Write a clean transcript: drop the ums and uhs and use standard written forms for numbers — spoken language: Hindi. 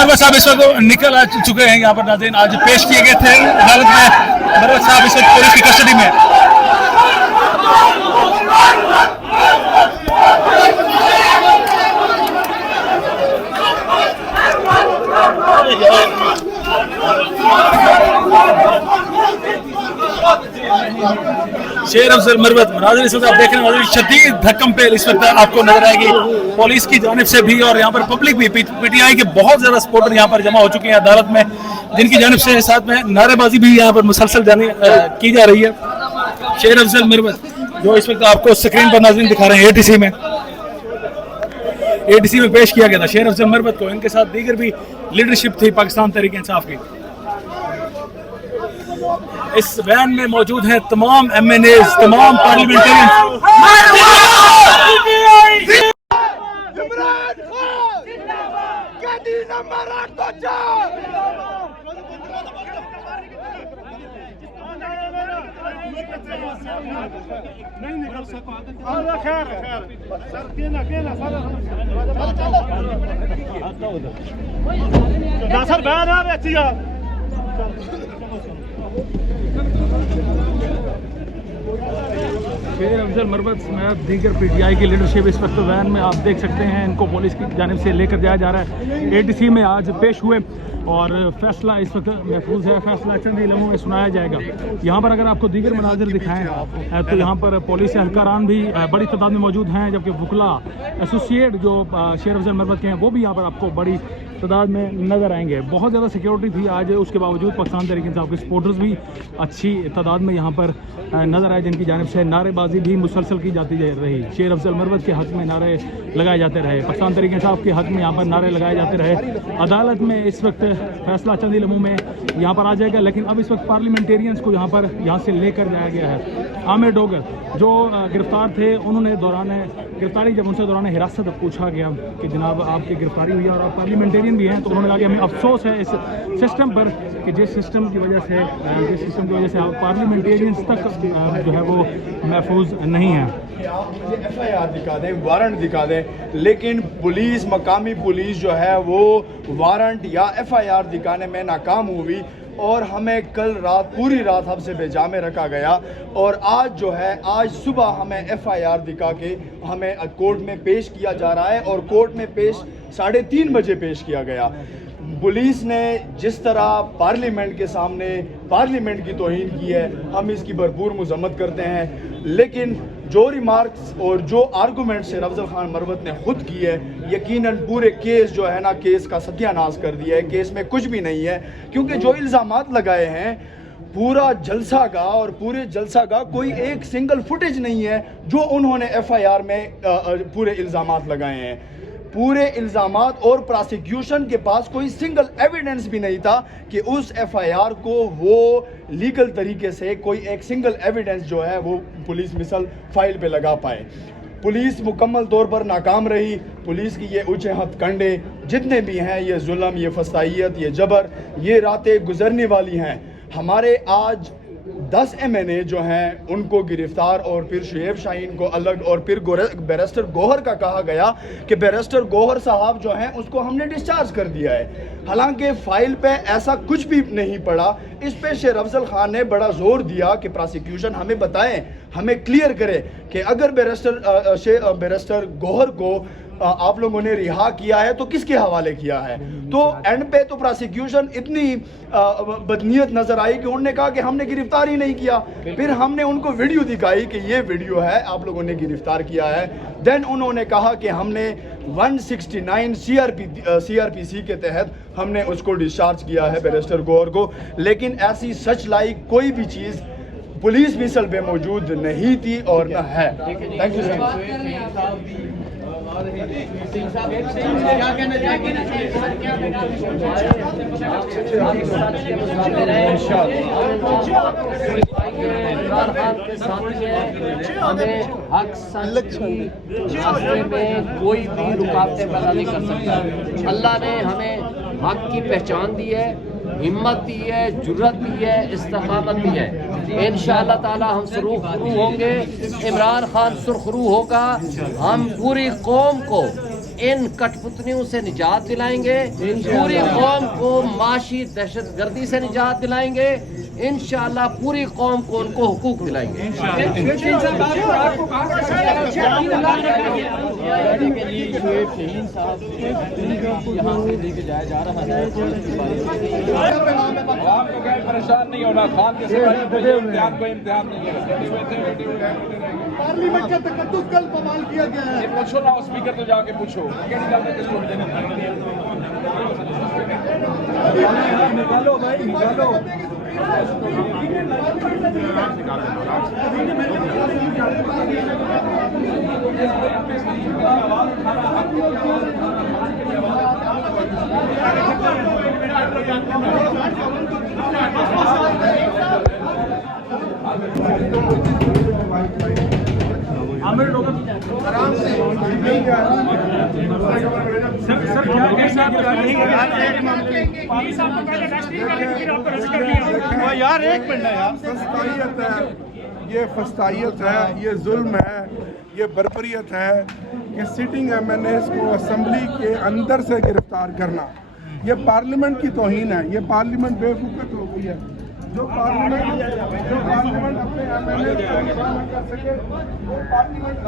मरवत साहब इस वक्त निकल आ चुके हैं यहाँ पर नाज़रीन, आज पेश किए गए थे अदालत में। मरवत साहब इस वक्त पुलिस की कस्टडी में। शेर अफजल मरवत नाज़रीन, इस वक्त आप देख रहे हैं शदीद धक्कम पे इस वक्त आपको नजर आएगी पुलिस की जानिब से भी, और यहाँ पर पब्लिक भी, पीटीआई के बहुत ज्यादा सपोर्टर यहाँ पर जमा हो चुके हैं अदालत में, जिनकी जानिब से साथ में नारेबाजी भी यहाँ पर मुसलसल की जा रही है। शेर अफजल मरवत जो इस वक्त आपको स्क्रीन पर नाज़रीन दिखा रहे हैं, एटीसी में पेश किया गया था शेर अफजल मरवत को। इनके साथ दीगर भी लीडरशिप थी पाकिस्तान तहरीक इंसाफ की। इस वैन में मौजूद हैं तमाम एमएनएज, तमाम पार्लियामेंटेरियन। नहीं निकल सको सर शेर अफजल मरवत समेत दीगर पीटीआई की लीडरशिप इस वक्त वैन में आप देख सकते हैं, इनको पुलिस की जानिब से लेकर जाया जा रहा है। एटीसी में आज पेश हुए और फैसला इस वक्त महफूज है, फैसला चंद ही लम्हों में सुनाया जाएगा। यहाँ पर अगर आपको दीगर मनाजिर दिखाएं तो यहाँ पर पुलिस एहलकारान भी बड़ी तादाद में मौजूद हैं, जबकि वकला एसोसिएट जो शेर अफजल मरवत के हैं वो भी यहाँ पर आपको बड़ी तादाद में नज़र आएंगे। बहुत ज़्यादा सिक्योरिटी थी आज, उसके बावजूद पाकिस्तान तहरीक इंसाफ के सपोर्टर्स भी अच्छी तादाद में यहाँ पर नज़र आए, जिनकी जानिब से नारेबाजी भी मुसलसल की जाती रही। शेर अफजल मरवत के हक़ में नारे लगाए जाते रहे, पाकिस्तान तहरीक इंसाफ के हक़ में यहाँ पर नारे लगाए जाते रहे। अदालत में इस वक्त फैसला चंद ही लम्हों में यहाँ पर आ जाएगा, लेकिन अब इस वक्त पार्लियामेंटेरियंस को यहाँ से लेकर जाया गया है। आमिर डोगर जो गिरफ्तार थे, उन्होंने दौरान गिरफ्तारी जब उनसे दौरान हिरासत पूछा गया कि जनाब आपकी गिरफ्तारी हुई है और आप पार्लियामेंटेरियन भी हैं, तो उन्होंने कहा कि हमें अफसोस है इस सिस्टम पर कि जिस सिस्टम की वजह से आप पार्लियामेंटेरियंस तक जो है वो महफूज नहीं है। FIR दिखा दें, वारंट दिखा दें, लेकिन पुलिस, मकामी पुलिस जो है वो वारंट या FIR दिखाने में नाकाम हुई और हमें कल रात पूरी रात हमसे बेजा में रखा गया। और आज जो है, आज सुबह हमें FIR दिखा के हमें कोर्ट में पेश किया जा रहा है और कोर्ट में पेश 3:30 बजे पेश किया गया। पुलिस ने जिस तरह पार्लियामेंट के सामने पार्लियामेंट की तौहीन की है, हम इसकी भरपूर मजम्मत करते हैं, लेकिन जो रिमार्क्स और जो आर्गूमेंट शेर अफजल खान मरवत ने खुद की है, यकीनन पूरे केस जो है ना, केस का सत्यानाश कर दिया है। केस में कुछ भी नहीं है, क्योंकि जो इल्ज़ामात लगाए हैं पूरा जलसा का, और पूरे जलसा का कोई एक सिंगल फुटेज नहीं है जो उन्होंने FIR में पूरे इल्ज़ामात लगाए हैं। पूरे इल्ज़ामात और प्रोसिक्यूशन के पास कोई सिंगल एविडेंस भी नहीं था कि उस FIR को वो लीगल तरीके से कोई एक सिंगल एविडेंस जो है वो पुलिस मिसल फाइल पे लगा पाए। पुलिस मुकम्मल तौर पर नाकाम रही। पुलिस की ये ऊँचे हथकंडे जितने भी हैं, ये जुल्म, ये फसाइयत, ये जबर, ये रातें गुजरने वाली हैं। हमारे आज 10 MNA जो हैं उनको गिरफ्तार, और फिर शुएब शाहीन को अलग, और फिर बैरिस्टर गौहर का कहा गया कि बैरिस्टर गौहर साहब जो हैं उसको हमने डिस्चार्ज कर दिया है, हालांकि फ़ाइल पे ऐसा कुछ भी नहीं पड़ा। इस पे शेर अफजल खान ने बड़ा जोर दिया कि प्रोसिक्यूशन हमें बताएं, हमें क्लियर करे कि अगर बैरिस्टर गौहर को आप लोगों ने रिहा किया है तो किसके हवाले किया है। तो एंड पे तो प्रोसिक्यूशन इतनी बदनीयत नज़र आई कि उन्होंने कहा कि हमने गिरफ्तार ही नहीं किया। फिर हमने उनको वीडियो दिखाई कि ये वीडियो है, आप लोगों ने गिरफ्तार किया है। देन उन्होंने कहा कि हमने 169 CRPC के तहत हमने उसको डिस्चार्ज किया है बैरिस्टर गौहर को, लेकिन ऐसी सच लाइक कोई भी चीज़ पुलिस मिसल पे मौजूद नहीं थी और न है। Thank you so much. हमें हक सच रास्ते में कोई भी रुकावटें पैदा नहीं कर सकता। अल्लाह ने हमें हक की पहचान दी है, हिम्मत दी है, जुर्रत दी है, इस्तेकामत दी है। इंशाअल्लाह ताला हम सुरखरू होंगे, इमरान खान सुरखरू होगा। हम पूरी कौम को इन कठपुतलियों से निजात दिलाएंगे, पूरी कौम को माशी दहशतगर्दी से निजात दिलाएंगे, इंशाअल्लाह पूरी कौम को उनको हुकूक दिलाएंगे। परेशान नहीं होना, खान के इम्तिहान को इम्तिहान नहीं है। पार्लियामेंट का तकद्दुस कल बवाल किया गया है। पूछो ना, स्पीकर तो जाके पूछो। निकालो भाई, निकालो। सर क्या कैसे आप यार एक मिनट है यार। फस्तायत है, ये फस्तायत है, ये जुल्म है, ये बर्बरियत है कि सिटिंग एमएनएस को असेंबली के अंदर से गिरफ्तार करना, ये पार्लियामेंट की तौहीन है। ये पार्लियामेंट बेवकूफ़त हो गई है। जो पार्लियामेंट अपने एमएनए को कर सके, वो पार्लियामेंट